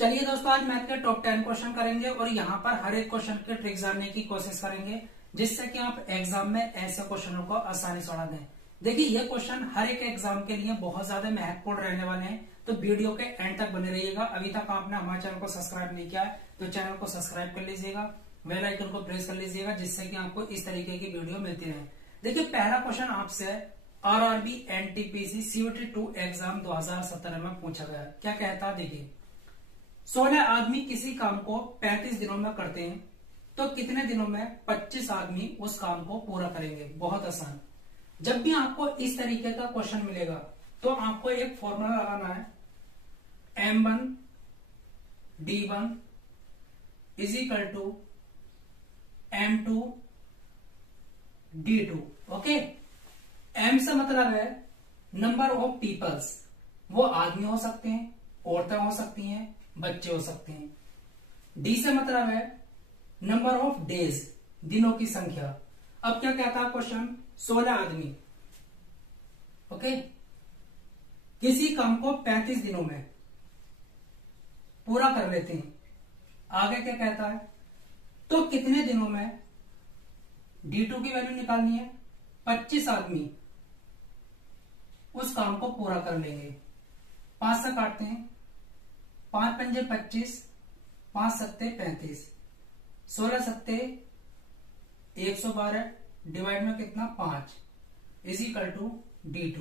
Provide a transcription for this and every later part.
चलिए दोस्तों, आज मैथ के टॉप 10 क्वेश्चन करेंगे और यहाँ पर हर एक क्वेश्चन के ट्रिक जानने की कोशिश करेंगे जिससे कि आप एग्जाम में ऐसे क्वेश्चनों को आसानी से उड़ा दें। देखिए, ये क्वेश्चन हर एक एग्जाम के लिए बहुत ज्यादा महत्वपूर्ण रहने वाले हैं, तो वीडियो के एंड तक बने रहिएगा। अभी तक आपने हमारे चैनल को सब्सक्राइब नहीं किया है तो चैनल को सब्सक्राइब कर लीजिएगा, बेल आइकन को प्रेस कर लीजिएगा जिससे कि आपको इस तरीके की वीडियो मिलती रहे। देखिए, पहला क्वेश्चन आपसे आरआरबी एनटीपीसी सीयूटी 2 एग्जाम 2017 में पूछा गया। क्या कहता है, देखिए 16 आदमी किसी काम को 35 दिनों में करते हैं तो कितने दिनों में 25 आदमी उस काम को पूरा करेंगे। बहुत आसान। जब भी आपको इस तरीके का क्वेश्चन मिलेगा तो आपको एक फॉर्मूला लगाना है, M1 D1 is equal to M2 D2। Okay, M से मतलब है नंबर ऑफ पीपल्स, वो आदमी हो सकते हैं, औरतें हो सकती हैं, बच्चे हो सकते हैं। डी से मतलब है नंबर ऑफ डेज, दिनों की संख्या। अब क्या कहता है क्वेश्चन, 16 आदमी ओके किसी काम को 35 दिनों में पूरा कर लेते हैं। आगे क्या कहता है, तो कितने दिनों में D2 की वैल्यू निकालनी है, 25 आदमी उस काम को पूरा कर लेंगे। 5 से काटते हैं, 5 पंजे 25, 5 सत्ते 35, 16 सत्ते 112, डिवाइड में कितना 5 इज इक्वल टू D2।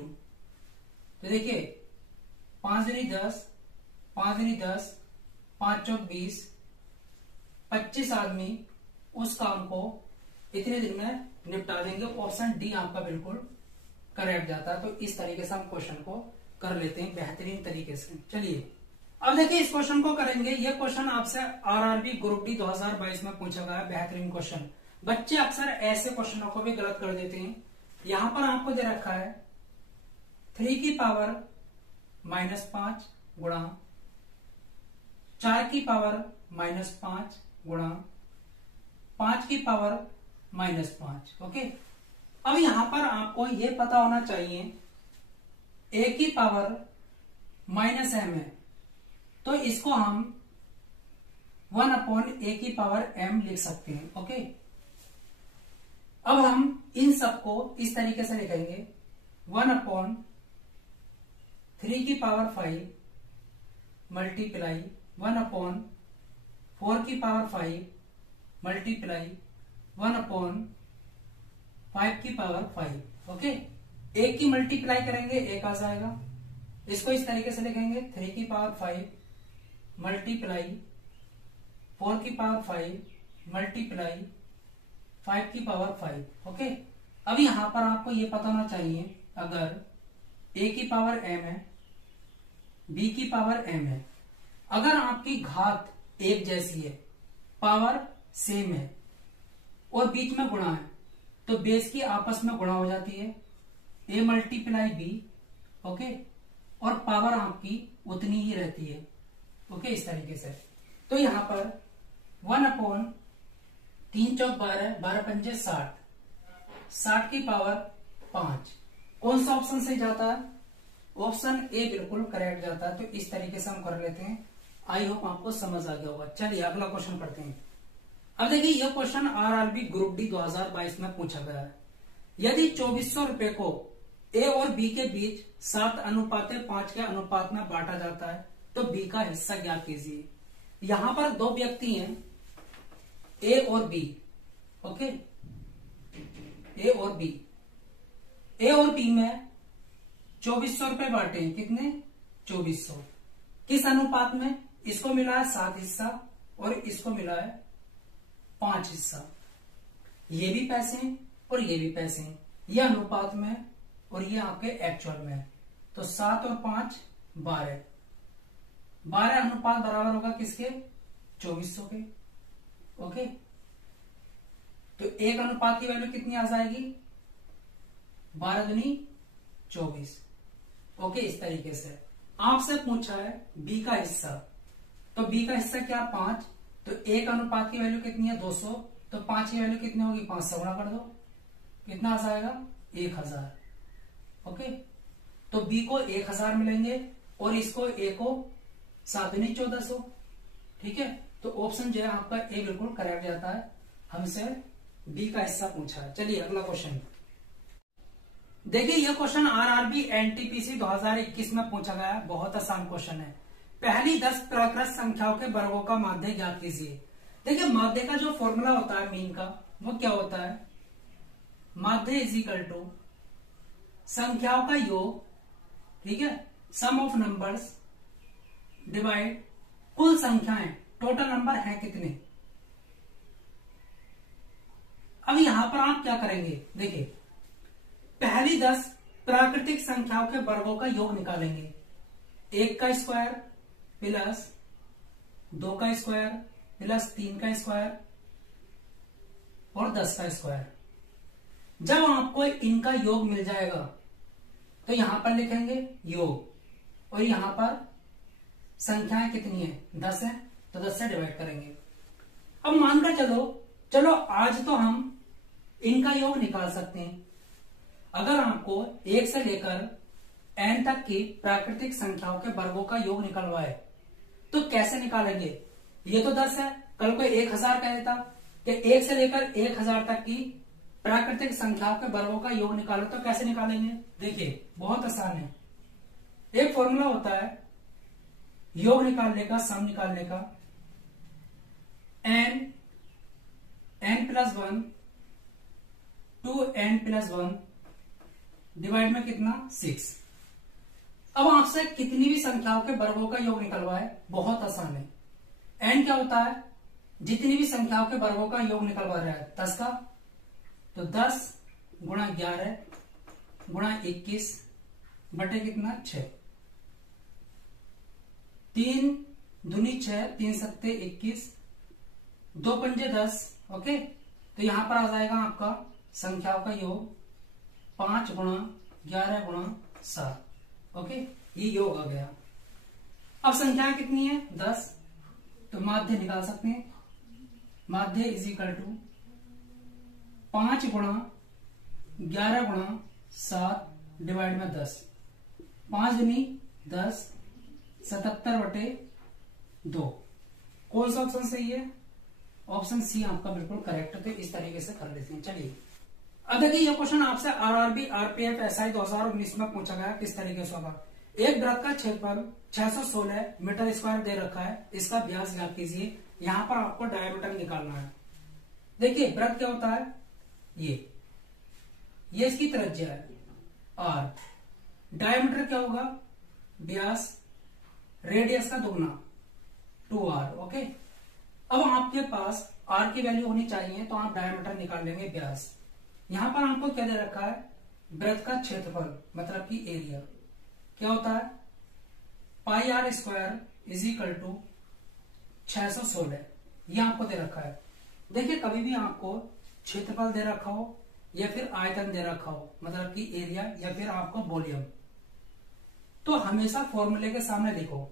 तो देखिए 5 दूनी 10, 5 दूनी 10, 5 चौक 20, 25 आदमी उस काम को इतने दिन में निपटा देंगे। ऑप्शन डी आपका बिल्कुल करेक्ट जाता है। तो इस तरीके से हम क्वेश्चन को कर लेते हैं बेहतरीन तरीके से। चलिए अब देखिए इस क्वेश्चन को करेंगे। ये क्वेश्चन आपसे आरआरबी ग्रुप डी 2022 में पूछा गया, बेहतरीन क्वेश्चन। बच्चे अक्सर ऐसे क्वेश्चनों को भी गलत कर देते हैं। यहां पर आपको दे रखा है 3 की पावर -5 गुणा 4 की पावर -5 गुणा 5 की पावर -5। ओके, अब यहां पर आपको यह पता होना चाहिए a की पावर -m है, तो इसको हम 1/a की पावर m लिख सकते हैं। ओके, अब हम इन सबको इस तरीके से लिखेंगे, 1/3 की पावर 5 मल्टीप्लाई 1/4 की पावर 5 मल्टीप्लाई 1/5 की पावर 5। ओके, एक की मल्टीप्लाई करेंगे एक आ जाएगा, इसको इस तरीके से लिखेंगे 3 की पावर 5 मल्टीप्लाई 4 की पावर 5 मल्टीप्लाई 5 की पावर 5। ओके, अब यहां पर आपको यह पता होना चाहिए, अगर a की पावर m है, b की पावर m है, अगर आपकी घात एक जैसी है, पावर सेम है और बीच में गुणा है, तो बेस की आपस में गुणा हो जाती है, a मल्टीप्लाई b। ओके, और पावर आपकी उतनी ही रहती है। ओके, इस तरीके से। तो यहां पर 1/3 चौक 12, 12 पंजे 60, 60 की पावर 5। कौन सा ऑप्शन सही जाता है, ऑप्शन ए बिल्कुल करेक्ट जाता है। तो इस तरीके से हम कर लेते हैं। आई होप आपको समझ आ गया होगा। चलिए अगला क्वेश्चन पढ़ते हैं। अब देखिए यह क्वेश्चन आरआरबी ग्रुप डी 2022 में पूछा गया है। यदि 2400 रुपए को ए और बी के बीच 7:5 के अनुपात में बांटा जाता है तो बी का हिस्सा ज्ञात कीजिए। यहां पर दो व्यक्ति हैं, ए और बी। ओके, ए और बी, ए और बी में 2400 रुपए बांटे हैं। कितने, 2400। किस अनुपात में, इसको मिला है 7 हिस्सा और इसको मिला है 5 हिस्सा। ये भी पैसे हैं और ये भी पैसे हैं, ये अनुपात में और ये आपके एक्चुअल में है। तो 7 और 5 12, 12 अनुपात बराबर होगा किसके, 2400 के। ओके, तो एक अनुपात की वैल्यू कितनी आ जाएगी, 12 दूनी 24। ओके, इस तरीके से आपसे पूछा है बी का हिस्सा, तो बी का हिस्सा क्या, 5। तो एक अनुपात की वैल्यू कितनी है, 200। तो 5 की वैल्यू कितनी होगी, 5 से गुणा कर दो, कितना आ जाएगा, 1000। ओके, तो बी को 1000 मिलेंगे और इसको ए को 7 दूनी 1400, ठीक है, तो ऑप्शन जो है आपका ए बिल्कुल करेक्ट जाता है। हमसे बी का हिस्सा पूछा है। चलिए अगला क्वेश्चन देखिए। यह क्वेश्चन आरआरबी एनटीपीसी 2021 में पूछा गया है। बहुत आसान क्वेश्चन है। पहली 10 प्राकृत संख्याओं के वर्गों का माध्य ज्ञात कीजिए। देखिए माध्य का जो फॉर्मूला होता है मीन का, वो क्या होता है, माध्य इज इक्वल टू संख्याओं का योग, ठीक है, सम ऑफ नंबर्स डिवाइड कुल संख्याएं, टोटल नंबर है कितने। अब यहां पर आप क्या करेंगे, देखिए पहली 10 प्राकृतिक संख्याओं के वर्गों का योग निकालेंगे। 1 का स्क्वायर प्लस 2 का स्क्वायर प्लस 3 का स्क्वायर और 10 का स्क्वायर। जब आपको इनका योग मिल जाएगा तो यहां पर लिखेंगे योग, और यहां पर संख्याएं कितनी है, 10 है, तो 10 से डिवाइड करेंगे। अब मानकर चलो आज तो हम इनका योग निकाल सकते हैं। अगर आपको 1 से लेकर n तक की प्राकृतिक संख्याओं के वर्गों का योग निकलवाए तो कैसे निकालेंगे। ये तो 10 है, कल को 1000 कह देता कि 1 से लेकर 1000 तक की प्राकृतिक संख्याओं के वर्गों का योग निकालो, तो कैसे निकालेंगे। देखिए बहुत आसान है। एक फॉर्मूला होता है योग निकालने का, सम निकालने का, n plus 1 2n plus 1 divide में कितना 6। अब आपसे कितनी भी संख्याओं के वर्गों का योग निकलवाए, बहुत आसान है। n क्या होता है, जितनी भी संख्याओं के वर्गों का योग निकलवा रहा है 10 का, तो 10 गुणा 11 गुणा 21 बटे कितना 6, 3 दूनी 6, 3 सत्ते 21, 2 पंजे 10। ओके, तो यहां पर आ जाएगा आपका संख्याओं का योग 5 गुणा 11 गुणा 7। ओके, ये योग आ गया। अब संख्याएं कितनी है 10, तो माध्य निकाल सकते हैं। माध्य इज इक्वल टू 5 गुणा 11 गुणा 7 डिवाइड में 10, 5 दूनी 10, 77 बटे 2। कौन सा ऑप्शन सही है, ऑप्शन सी आपका बिल्कुल करेक्ट है। तो इस तरीके से कर लेते हैं। चलिए अब देखिए ये क्वेश्चन आपसे आरआरबी आरपीएफ एसआई 2019 में पूछा गया। किस तरीके से होगा, एक वृत्त का क्षेत्रफल 616 मीटर स्क्वायर दे रखा है, इसका व्यास ज्ञात कीजिए। यहां पर आपको डायमीटर निकालना है। देखिए वृत्त क्या होता है, ये इसकी त्रिज्या है आर, डायमीटर क्या होगा, व्यास, रेडियस का दुगना 2r। ओके, अब आपके पास r की वैल्यू होनी चाहिए, तो आप डायमीटर निकाल लेंगे व्यास। यहां पर आपको क्या दे रखा है, वृत्त का क्षेत्रफल मतलब कि एरिया क्या होता है, pi r square is equal to 616, ये आपको दे रखा है। देखिए कभी भी आपको क्षेत्रफल दे रखा हो या फिर आयतन दे रखा हो, मतलब कि एरिया या फिर आपको वॉल्यूम, तो हमेशा फॉर्मूले के सामने लिखो।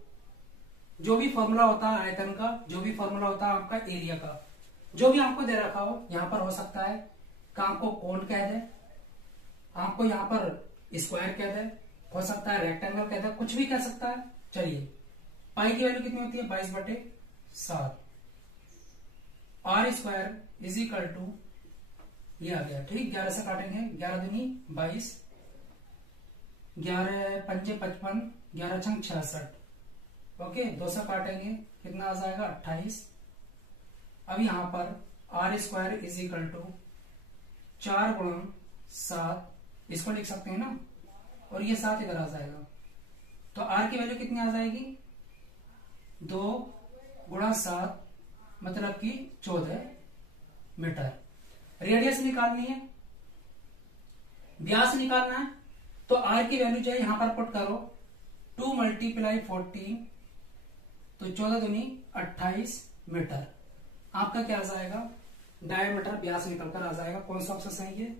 जो भी फॉर्मूला होता है आयतन का, जो भी फॉर्मूला होता है आपका एरिया का, जो भी आपको दे रखा हो, यहां पर हो सकता है कि आपको कोण कह दे, आपको यहां पर स्क्वायर कह दे, हो सकता है रेक्टेंगल कह दे, कुछ भी कह सकता है। चलिए पाई की वैल्यू कितनी होती है, 22 बटे 7। R square is equal to ये आ गया, ठीक, 11 से काटेंगे, 11 दूनी 22, 11 पंजे 55, 11 छंग 66। ओके, 2 से काटेंगे, कितना आ जाएगा 28। अब यहां पर r square is equal to 4 गुणा 7, इसको लिख सकते हैं ना, और ये 7 इधर आ जाएगा, तो आर की वैल्यू कितनी आ जाएगी, 2 गुणा 7 मतलब कि 14 मीटर। रेडियस निकालनी है, व्यास निकालना है, तो आर की वैल्यू जो है यहां पर पुट करो, 2 मल्टीप्लाई 14, तो 14 दूनी 28 मीटर। आपका क्या आ जाएगा, डायमीटर व्यास निकलकर आ जाएगा। कौन सा ऑप्शन सही है,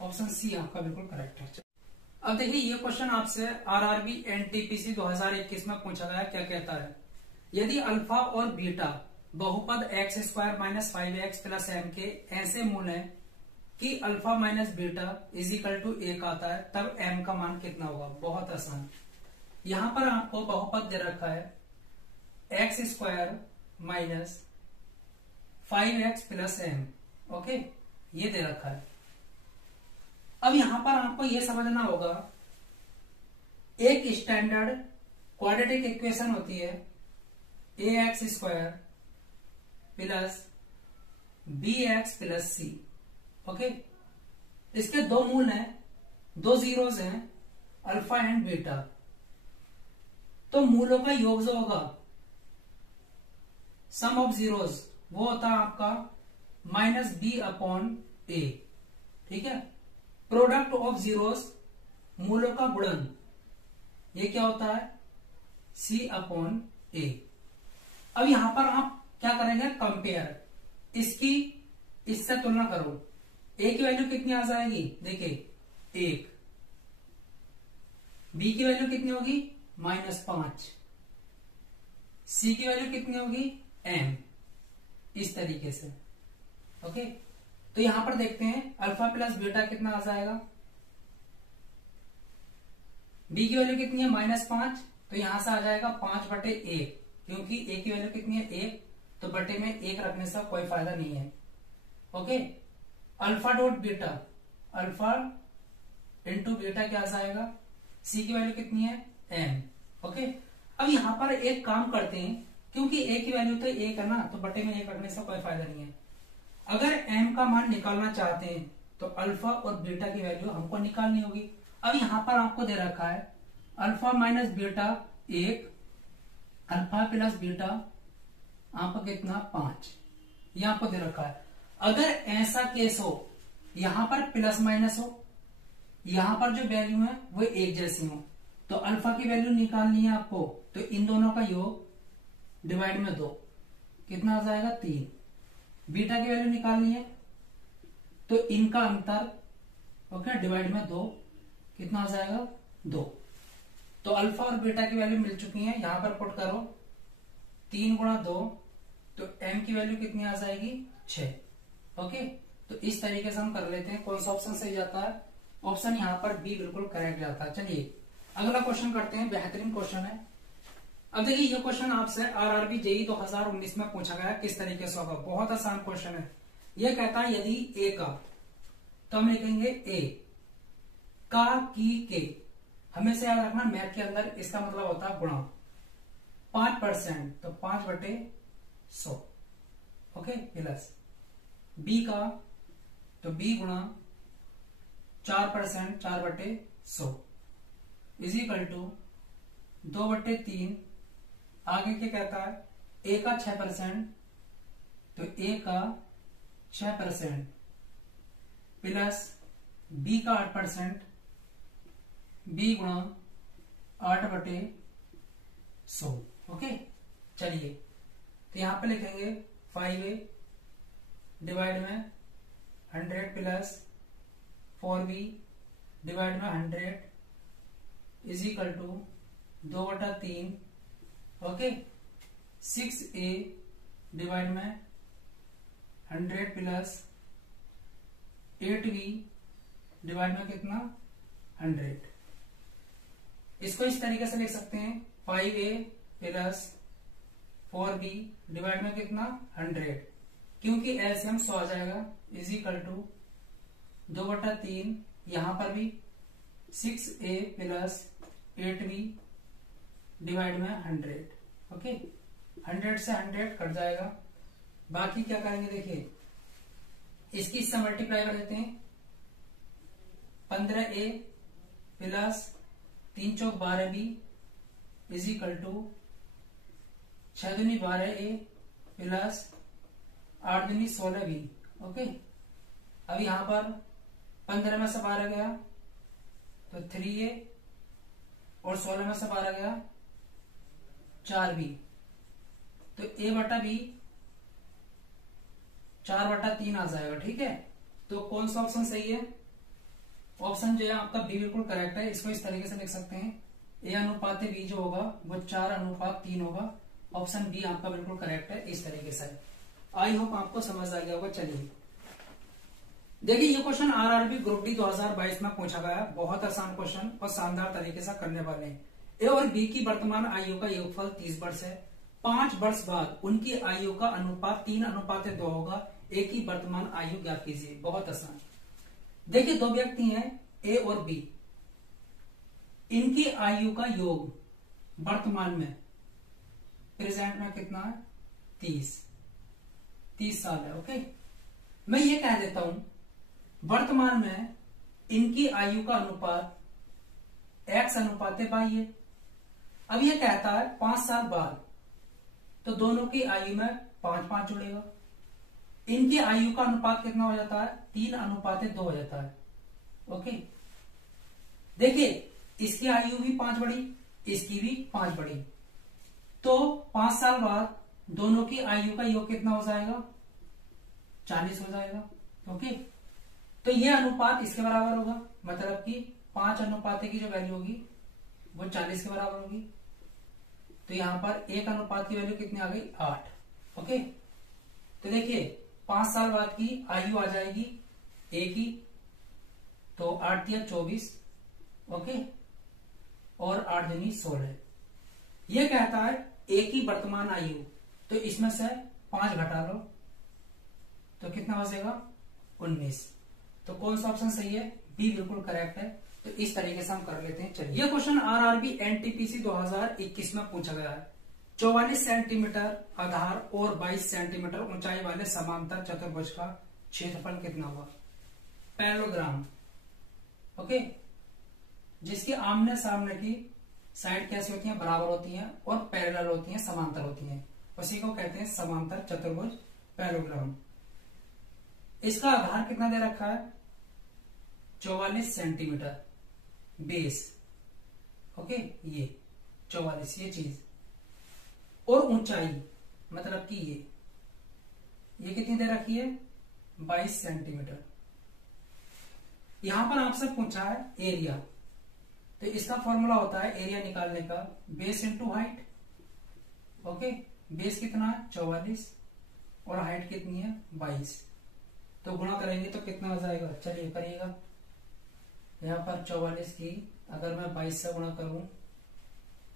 ऑप्शन सी आपका बिल्कुल करेक्ट है। अब देखिए ये क्वेश्चन आपसे आरआरबी एनटीपीसी 2021 में पूछा गया। क्या कहता है, यदि अल्फा और बीटा बहुपद x square minus 5x plus m के ऐसे मूल है कि alpha minus beta is equal to 1 आता है, तब m का मान कितना होगा। बहुत आसान, यहां पर आपको बहुपद दे रखा है x square minus 5x plus m। Okay, ये दे रखा है। अब यहां पर आपको ये समझना होगा, एक स्टैंडर्ड क्वाड्रेटिक इक्वेशन होती है ax square plus bx plus c। Okay, इसके दो मूल हैं, दो जीरोस हैं, अल्फा एंड बीटा। तो मूलों का योग जो होगा, सम ऑफ जीरोस, वो होता है आपका माइनस बी अपॉन ए। ठीक है, प्रोडक्ट ऑफ जीरोस, मूलों का गुणन, ये क्या होता है, सी अपॉन ए। अब यहां पर आप क्या करेंगे, कंपेयर, इसकी इससे तुलना करो। ए की वैल्यू कितनी आ जाएगी, देखिए 1, बी की वैल्यू कितनी होगी -5, सी की वैल्यू कितनी होगी m, इस तरीके से। ओके, तो यहां पर देखते हैं अल्फा प्लस बीटा कितना आ जाएगा। बी की वैल्यू कितनी है -5, तो यहां से आ जाएगा 5/1, क्योंकि ए की वैल्यू कितनी है 1, तो बटे में 1 रखने से कोई फायदा नहीं है। Okay, alpha dot beta, alpha into beta क्या आ जाएगा, सी की वैल्यू कितनी है m। ओके, अब यहां पर एक काम करते हैं, क्योंकि a की वैल्यू तो 1 है ना, तो बटे में 1 रखने से कोई फायदा नहीं है। अगर m का मान निकालना चाहते हैं तो अल्फा और बीटा की वैल्यू हमको निकालनी होगी। अब यहां पर आपको दे रखा है alpha minus beta 1, alpha plus beta आपको कितना 5, ये आपको दे रखा है। अगर ऐसा केस हो, यहां पर प्लस माइनस हो, यहां पर जो वैल्यू है वो एक जैसी हो, तो अल्फा की वैल्यू निकालनी है आपको, तो इन दोनों का योग डिवाइड में 2, कितना आ जाएगा 3। बीटा की वैल्यू निकालनी है, तो इनका अंतर, ओके, डिवाइड में 2, कितना आ जाएगा 2। तो अल्फा और बीटा की वैल्यू मिल चुकी है, यहां पर पुट करो 3 गुणा 2, तो m की वैल्यू कितनी आ जाएगी 6। ओके, तो इस तरीके से हम कर लेते हैं। कौन सा ऑप्शन सही जाता है, ऑप्शन यहाँ पर बी बिल्कुल करेक्ट जाता है। चलिए अगला क्वेश्चन करते हैं, बेहतरीन क्वेश्चन है। अब देखिए ये क्वेश्चन आपसे आरआरबी जेई 2019 में पूछा गया, किस तरीके से होगा, बहुत आसान क्वेश्चन है। ये कहता है यदि ए का, तो हम लिखेंगे ए का की के, हमेशा याद रखना मैथ के अंदर इसका मतलब होता है गुणा, 5%, तो 5/100। ओके, प्लस बी का, तो बी गुणा 4%, 4/100 इज इक्वल टू 2/3। आगे क्या कहता है, ए का 6%, तो ए का 6% प्लस बी का 8%, बी गुणा 8/100। ओके, चलिए तो यहां पे लिखेंगे 5a डिवाइड में 100 प्लस 4b डिवाइड में 100 is equal to 2/3। Okay, 6a divide में 100 प्लस 8b डिवाइड में कितना 100। इसको इस तरीके से लिख सकते हैं 5a प्लस 4b डिवाइड में कितना 100, क्योंकि एलसीएम 100 आ जाएगा, इज इक्वल टू 2/3, यहां पर भी 6a प्लस 8b डिवाइड में 100। ओके, 100 से 100 कट जाएगा, बाकी क्या करेंगे देखिए, इसकी इससे मल्टीप्लाई कर देते हैं, 15a प्लस 3 चौक 12b इज इक्वल टू 6 दूनी 12a प्लस 8 दूनी 16b। ओके, अब यहां पर 15 में से 12 गया तो 3a, और 16 में से 12 गया 4b, तो a/b 4/3 आ जाएगा। ठीक है, तो कौन सा ऑप्शन सही है, ऑप्शन जो है आपका बी बिल्कुल करेक्ट है। इसको इस तरीके से लिख सकते हैं, ए अनुपात बी जो होगा वो 4:3 होगा। ऑप्शन बी आपका बिल्कुल करेक्ट है, इस तरीके से। आई होप आपको समझ आ गया होगा। चलिए देखिए, ये क्वेश्चन आरआरबी ग्रुप डी 2022 में पूछा गया, बहुत आसान क्वेश्चन और शानदार तरीके से करने वाले हैं। ए और बी की वर्तमान आयु का योगफल 30 वर्ष है, 5 वर्ष बाद उनकी आयु का अनुपात 3:2 होगा। ए की वर्तमान आयु ज्ञात कीजिए। बहुत आसान। देखिए, दो व्यक्ति हैं ए और बी, इनकी आयु का योग वर्तमान में, प्रेजेंट में कितना है? 30 साल है। ओके, मैं ये कह देता हूं वर्तमान में इनकी आयु का अनुपात x अनुपात y है। अब ये कहता है 5 साल बाद, तो दोनों की आयु में 5 जुड़ेगा। इनकी आयु का अनुपात कितना हो जाता है? 3:2 हो जाता है। ओके, देखिए, इसकी आयु भी 5 बढ़ी, इसकी भी 5 बढ़ी, तो 5 साल बाद दोनों की आयु का योग कितना हो जाएगा? 40 हो जाएगा। ओके, तो ये अनुपात इसके बराबर होगा, मतलब कि 5 अनुपात की जो वैल्यू होगी वो 40 के बराबर होगी। तो यहां पर एक अनुपात की वैल्यू कितनी आ गई? 8। ओके, तो देखिए 5 साल बाद की आयु आ जाएगी ए की, तो 8 या 24। ओके, और 8 दूनी 16। ये कहता है ए की वर्तमान आयु, तो इसमें से 5 घटा लो तो कितना हो जाएगा? 19। तो कौन सा ऑप्शन सही है? बी बिल्कुल करेक्ट है। तो इस तरीके से हम कर लेते हैं। चलिए, ये क्वेश्चन आरआरबी एनटीपीसी 2021 में पूछा गया है। 44 सेंटीमीटर आधार और 22 सेंटीमीटर ऊंचाई वाले समांतर चतुर्भुज का क्षेत्रफल कितना हुआ? पैरेललोग्राम। ओके, जिसके आमने सामने की साइड कैसी होती है? बराबर होती है और पैरेलल होती है, समांतर होती है, उसी को कहते हैं समांतर चतुर्भुज, पैरेललोग्राम। इसका आधार कितना दे रखा है? 44 सेंटीमीटर बेस। ओके, ये 44 ये चीज, और ऊंचाई मतलब कि ये कितनी दे रखी है? 22 सेंटीमीटर। यहां पर आपसे पूछा है एरिया, तो इसका फॉर्मूला होता है एरिया निकालने का base into height. Okay, base कितना है? 44 और हाइट कितनी है? 22। तो गुणा करेंगे तो कितना हो जाएगा? चलिए करिएगा। यहां पर 44 की अगर मैं 22 से गुणा करूं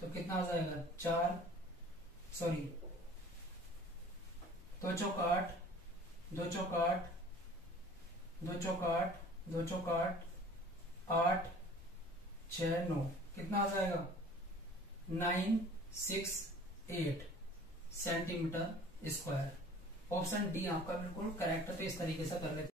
तो कितना हो जाएगा? 2 चौक 8, 2 चौक 8, 2 चौक 8, 2 चौक 8, 8, 6, 9, कितना हो जाएगा? 968 सेंटीमीटर स्क्वायर। ऑप्शन डी आपका बिल्कुल करेक्ट है। तो इस तरीके से कर लेते हैं।